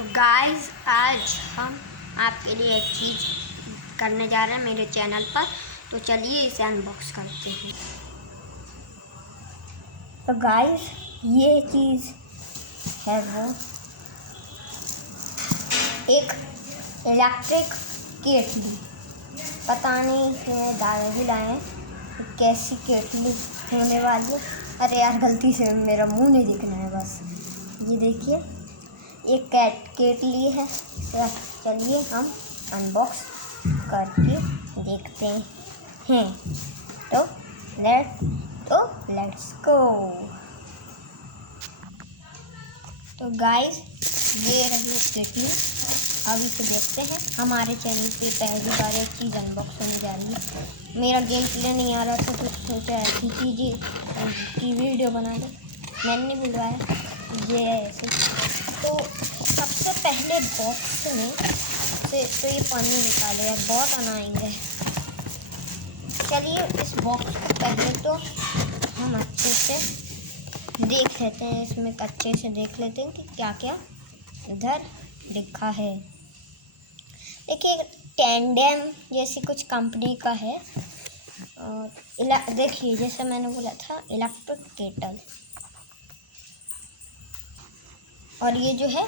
तो गाइस आज हम आपके लिए एक चीज़ करने जा रहे हैं मेरे चैनल पर। तो चलिए इसे अनबॉक्स करते हैं। तो गाइस ये चीज़ है वो एक इलेक्ट्रिक केटली। पता नहीं कि दादा भी लाए हैं, कैसी केटली होने वाली है। अरे यार गलती से मेरा मुंह नहीं दिखना है बस। ये देखिए एक केटली है। चलिए हम अनबॉक्स करके देखते हैं। तो लेट्स गो। तो गाइस ये रही केटली। अब इसे देखते हैं। हमारे चैनल पे पहली बार एक चीज़ अनबॉक्स होने जा रही है। मेरा गेम प्ले नहीं आ रहा था तो सोचा ऐसी चीज़ें की वीडियो बना लो। मैंने बुलवाया ये ऐसे। तो सबसे पहले बॉक्स में से तो ये पानी निकाले यार, बहुत अनाइंग है। चलिए इस बॉक्स को पहले तो हम अच्छे से देख लेते हैं। इसमें अच्छे से देख लेते हैं कि क्या क्या इधर लिखा है। देखिए टेंडेम जैसी कुछ कंपनी का है। और देखिए जैसे मैंने बोला था इलेक्ट्रिक केटल। और ये जो है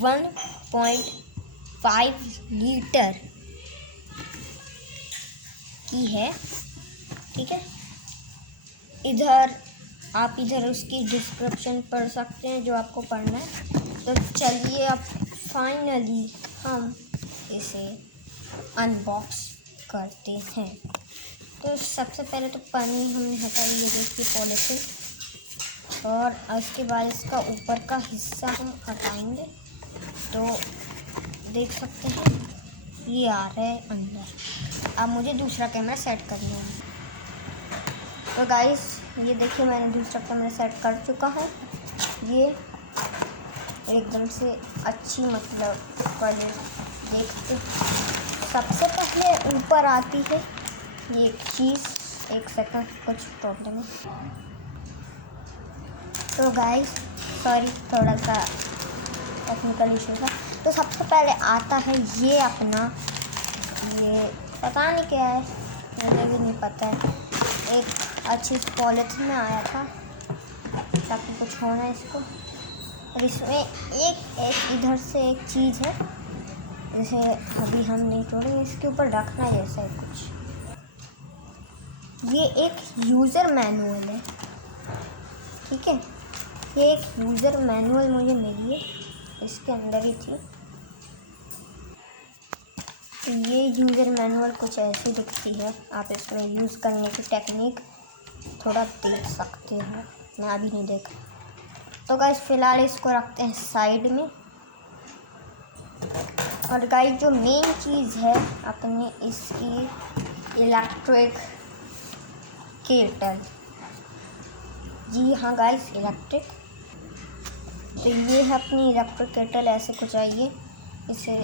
1.5 लीटर की है, ठीक है। आप इधर उसकी डिस्क्रिप्शन पढ़ सकते हैं जो आपको पढ़ना है। तो चलिए अब फाइनली हम इसे अनबॉक्स करते हैं। तो सबसे पहले तो पानी हमने हटाई, ये देखिए पॉलिथीन। और उसके बाद इसका ऊपर का हिस्सा हम हटाएंगे तो देख सकते हैं ये आ रहा है अंदर। अब मुझे दूसरा कैमरा सेट करना है। तो गाइस ये देखिए मैंने दूसरा कैमरा सेट कर चुका है। ये एकदम से अच्छी मतलब क्वालिटी देखते। सबसे पहले ऊपर आती है ये एक चीज़। एक सेकंड कुछ प्रॉब्लम है। तो गाइस सॉरी थोड़ा सा टेक्निकल इशू था। तो सबसे पहले आता है ये अपना, ये पता नहीं क्या है, मुझे भी नहीं पता है। एक अच्छी पॉलिथीन में आया था ताकि कुछ होना इसको। और इसमें एक इधर से एक चीज़ है जैसे अभी हम नहीं तोड़ेंगे, इसके ऊपर रखना जैसा है कुछ। ये एक यूज़र मैनुअल है, ठीक है। ये एक यूज़र मैनुअल मुझे मिली है, इसके अंदर ही थी। तो ये यूज़र मैनुअल कुछ ऐसी दिखती है। आप इसमें यूज़ करने की टेक्निक थोड़ा देख सकते हो, मैं अभी नहीं देखा। तो गाइस फ़िलहाल इसको रखते हैं साइड में। और गाइस जो मेन चीज़ है अपनी इसकी इलेक्ट्रिक केटल। जी हाँ गाइस इलेक्ट्रिक। तो ये है अपनी इलेक्ट्रिक केटल। ऐसे कुछ आइए। इसे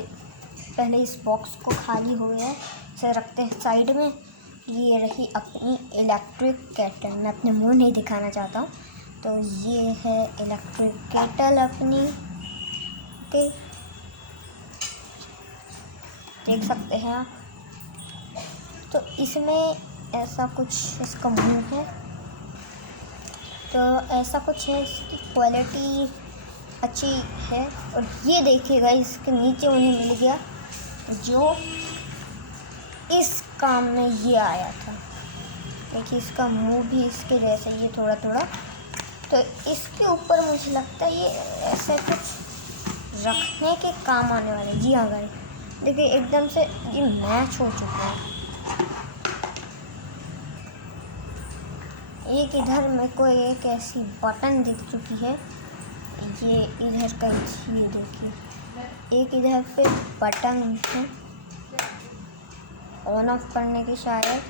पहले इस बॉक्स को खाली हो गया है, इसे रखते हैं साइड में। ये रही अपनी इलेक्ट्रिक केटल। मैं अपने मुंह नहीं दिखाना चाहता हूँ। तो ये है इलेक्ट्रिक केटल अपनी, ओके देख सकते हैं आप। तो इसमें ऐसा कुछ इसका मुंह है। तो ऐसा कुछ है, इसकी क्वालिटी अच्छी है। और ये देखिएगा इसके नीचे उन्हें मिल गया जो इस काम में ये आया था। देखिए इसका मुंह भी इसके जैसे ये थोड़ा थोड़ा। तो इसके ऊपर मुझे लगता है ये ऐसे कुछ रखने के काम आने वाले। जी हाँ गाइस देखिए एकदम से ये मैच हो चुका है। एक इधर मेरे को एक ऐसी बटन दिख चुकी है, ये इधर का, ये देखिए एक इधर पे बटन है ऑन ऑफ करने की, शायद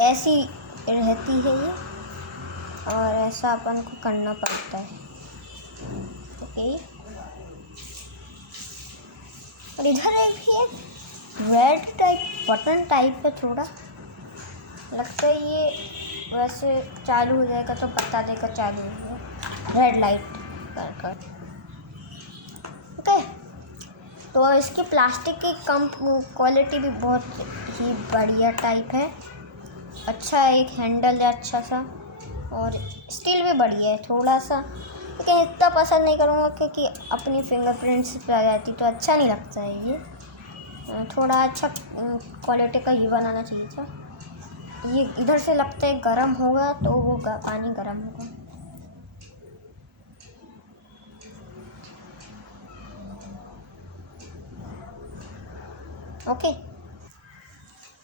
ऐसी रहती है ये। और ऐसा अपन को करना पड़ता है, ओके। और इधर एक भी है रेड टाइप बटन टाइप है, थोड़ा लगता है ये वैसे चालू हो जाएगा तो बता देगा चालू हो गया, रेड लाइट कर। तो इसकी प्लास्टिक की कम क्वालिटी भी बहुत ही बढ़िया टाइप है। अच्छा है, एक हैंडल है अच्छा सा, और स्टील भी बढ़िया है थोड़ा सा, लेकिन इतना पसंद नहीं करूँगा क्योंकि अपनी फिंगरप्रिंट्स पे आ जाती तो अच्छा नहीं लगता है ये। थोड़ा अच्छा क्वालिटी का ये बनाना चाहिए था। ये इधर से लगता है गर्म होगा तो वो पानी गर्म होगा। ओके,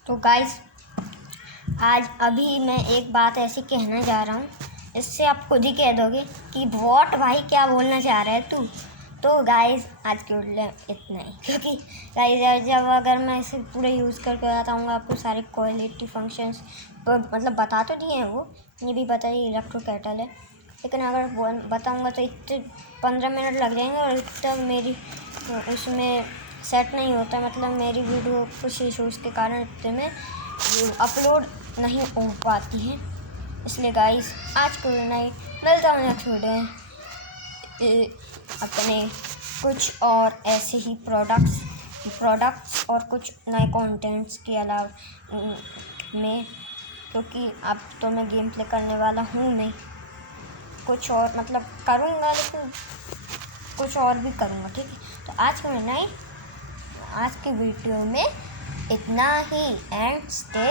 तो गाइस आज अभी मैं एक बात ऐसी कहने जा रहा हूँ, इससे आप खुद ही कह दोगे कि व्हाट भाई क्या बोलना चाह रहा है तू। तो गाइस आज के लिए इतना ही, क्योंकि गाइस जब अगर मैं इसे पूरे यूज़ करके बताऊँगा आपको सारे क्वालिटी फंक्शंस मतलब बता तो दिए हैं, वो ये भी बताइए इलेक्ट्रो केटल है, लेकिन अगर बताऊँगा तो इतने 15 मिनट लग जाएंगे और इतना मेरी उसमें सेट नहीं होता, मतलब मेरी वीडियो कुछ इशूज़ के कारण इतने में अपलोड नहीं हो पाती है। इसलिए गाइस आज को नहीं, मिलता हूँ नेक्स्ट वीडियो में अपने कुछ और ऐसे ही प्रोडक्ट्स और कुछ नए कंटेंट्स के अलावा में, क्योंकि अब तो मैं गेम प्ले करने वाला हूँ नहीं, कुछ और मतलब करूँगा, लेकिन कुछ और भी करूँगा, ठीक है। तो आज को नहीं, आज की वीडियो में इतना ही, एंड स्टे